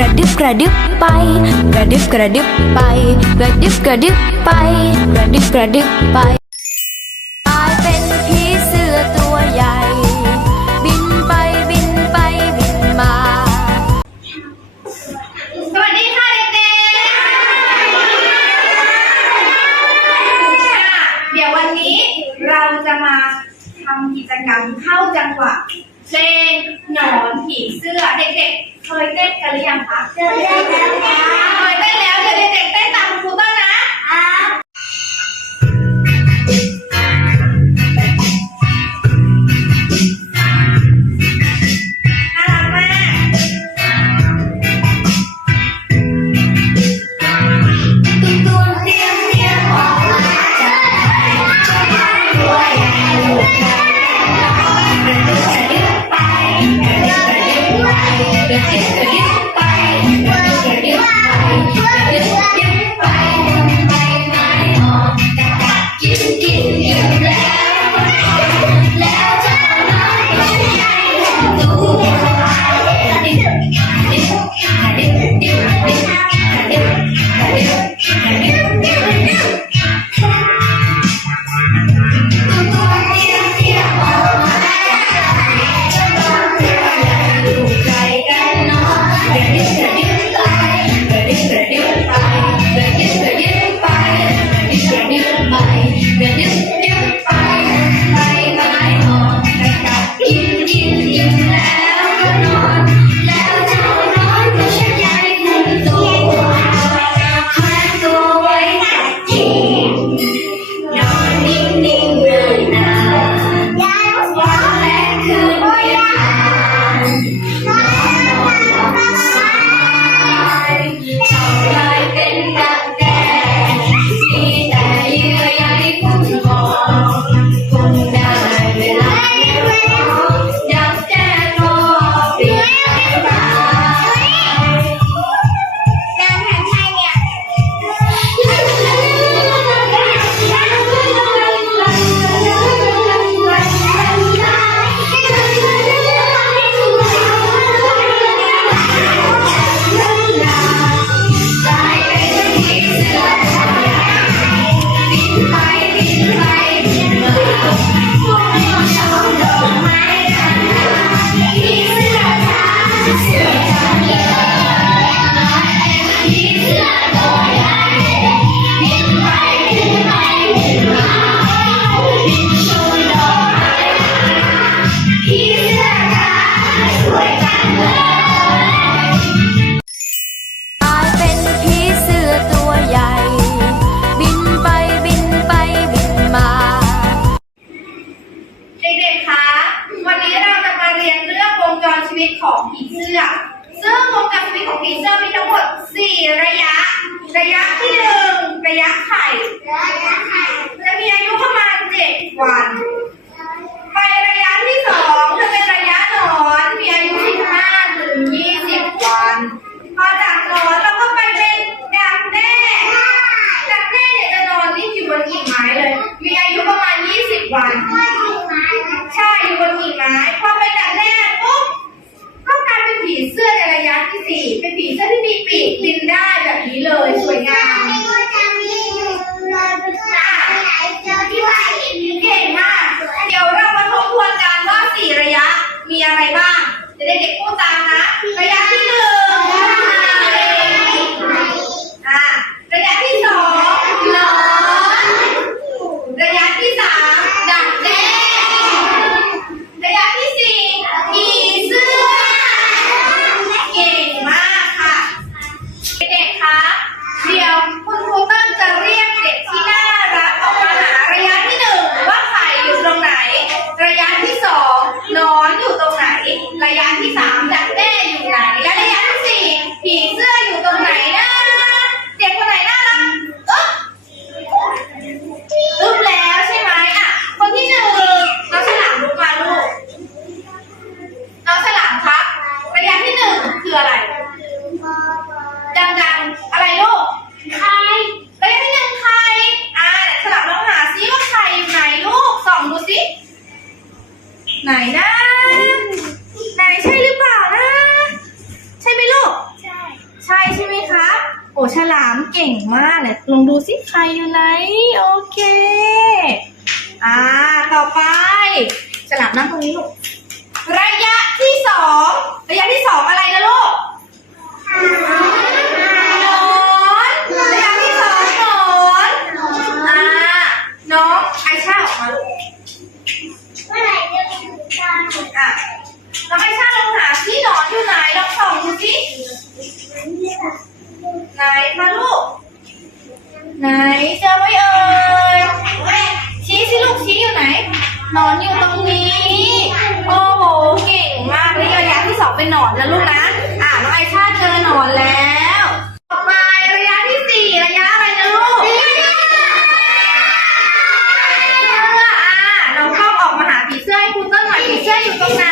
กระดึบกระดึบไป กระดึบกระดึบไป กระดึบกระดึบไป กระดึบกระดึบไปกลายเป็นผีเสื้อตัวใหญ่ บินไปบินไปบินมา สวัสดีค่ะเด็กๆเดี๋ยววันนี้เราจะมาทำกิจกรรมเข้าจังหวะเพลงหนอนผีเสื้อเด็กๆ เคยเต้นกันหรือยังคะเคยเต้นแล้วค่ะ ระยะที่หนึ่งระยะไข่จะมีอายุประมาณ7วัน ไประยะที่สองจะเป็นระยะหนอนมีอายุ15ถึง20วันพอจากหนอนเราก็ไปเป็นดักแด้ดักแด้เนี่ยจะนอนนิ่งอยู่บนกิ่งไม้เลย มีอายุประมาณ20วัน ใช่อยู่บนกิ่งไม้พอไปดักแด้ปุ๊บก็กลาย เป็นผีเสื้อในระยะที่สี่เป็นผีเสื้อที่มีปีกบินได้แบบนี้เลยสวยงาม เก่งมาก เดี๋ยวเรามาทบทวนกันว่าสี่ระยะมีอะไรบ้างเดี๋ยวเด็กๆพูดตาม นั่งตรงนี้ลูก ระยะที่สองระยะที่สองอะไรนะลูกนอนระยะที่สองนอนอ่าน้องไอชาออกมาลูกอะน้องไอชาลองหาที่นอนอยู่ไหนลองส่องดูสิไหนมาลูก ไหนเจอไหมเอ่ยชี้สิลูกชี้อยู่ไหนนอนอยู่ เป็นหนอนนะลูกนะ อ่าน้องไอชาเจอหนอนแล้ว ต่อไประยะที่สี่ระยะอะไรนะลูกเสื้ออ่าน้องเข้ออกมาหาผีเสื้อให้คุณต้นหน่อยผีเสื้ออยู่ตรงไหน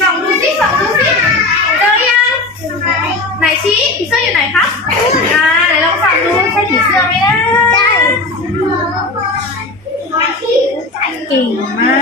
สองดูสิส่องดูสิเจอยังไหนชี้ผีเสื้ออยู่ไหนครับอ่าไหนลองส่องดูใช่ผีเสื้อไหมนะเก่งมาก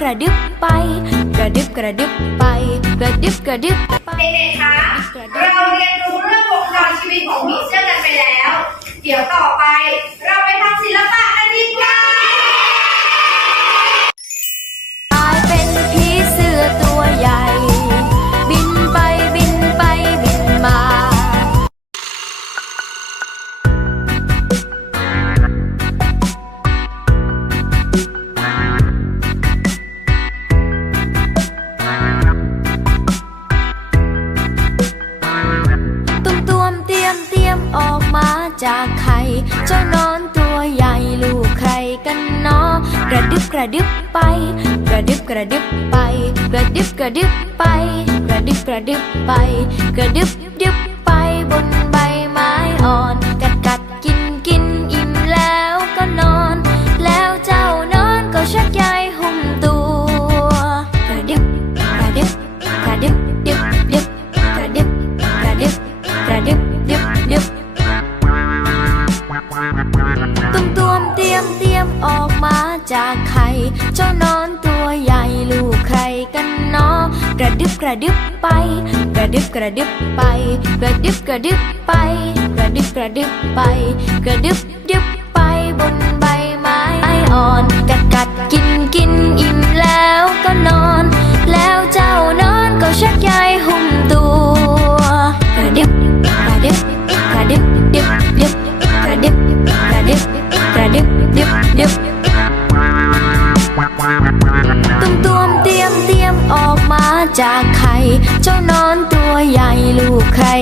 กระดึบไป กระดึบกระดึบไป กระดึบกระดึบไปเด็กๆคะเราเรียนรู้เรื่องวงจรชีวิตของผีเสื้อกันไปแล้ว เดี๋ยวต่อไป เราไปทำศิลปะกันดีกว่า ระดึบไป กระดึบกระดึบไป กระดึบกระดึบไป กระดึบกระดึบไป กระดึบ ระดึบไป กระดึบกระดึบไป กระดึบกระดึบไป กระดึบดึบไปบนใบไม้อ่อน กัดกัดกินกินอิ่มแล้วก็นอน แล้วเจ้านอนก็ชักใยหุ่มตัว กระดึบกระดึบกระดึบดึบดึบกระดึบกระดึบกระดึบดึบดึบตุ้มตวมเตรียมเตรียมออกมาจากไข่เจ้านอน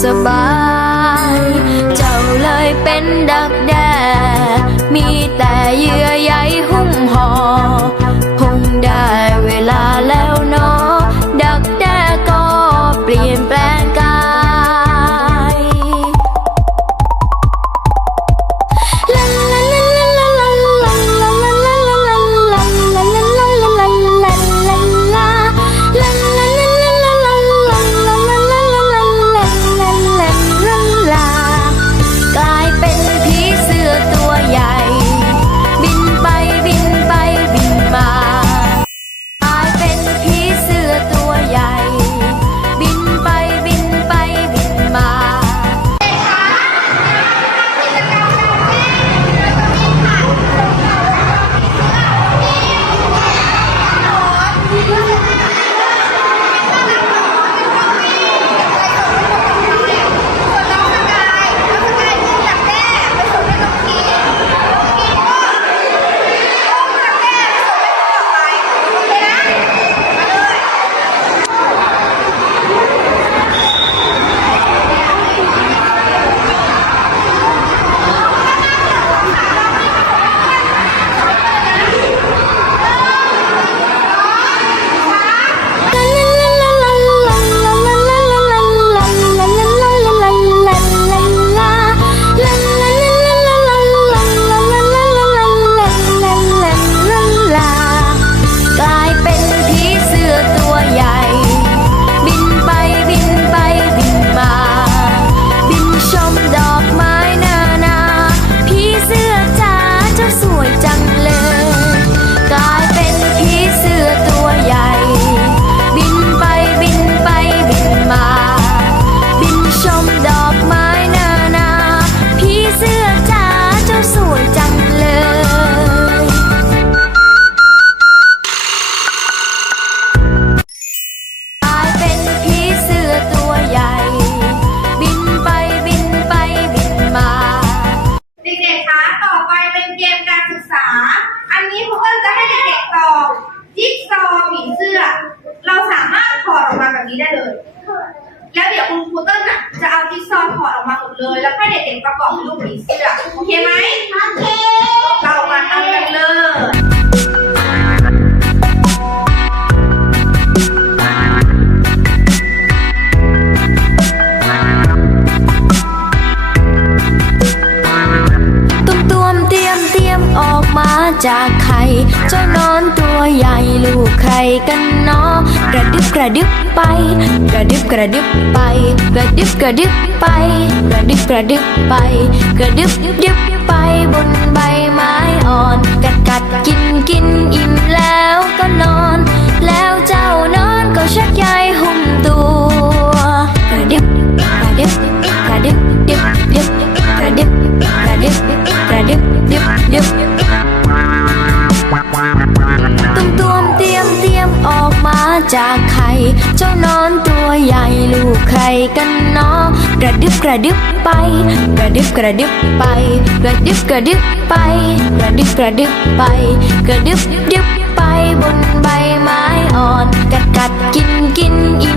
สบาย เจ้าเลยเป็นดักแด้มีแต่ นนี้ครูก็จะให้เด็กๆตอบจิ๊กซอว์ผีเสื้อ เราสามารถถอดออกมาแบบนี้ได้เลย แล้วเดี๋ยวคุณครูเติ้ลน่ะจะเอาจิ๊กซอว์ถอดออกมาหมดเลย แล้วให้เด็กๆประกอบเป็นรูปผีเสื้อ โอเคไหมโอเค เรามาทำกันเลย จากไข่เจ้านอนตัวใหญ่ลูกใครกันเนาะกระดึบกระดึบไป กระดึบกระดึบไป กระดึบกระดึบไป กระดึบกระดึบไป กระดึบดึบไปบนใบไม้อ่อน กัดกัดกินกินอิ่มแล้วก็นอน แล้วเจ้านอนก็ชักใยหุ้มตัว ไรกันเนาะกระดึบกระดึบไป กระดึบกระดึบไป กระดึบกระดึบไป กระดึบกระดึบไป กระดึบดึบไปบนใบไม้อ่อนกัดกัดกินกินอี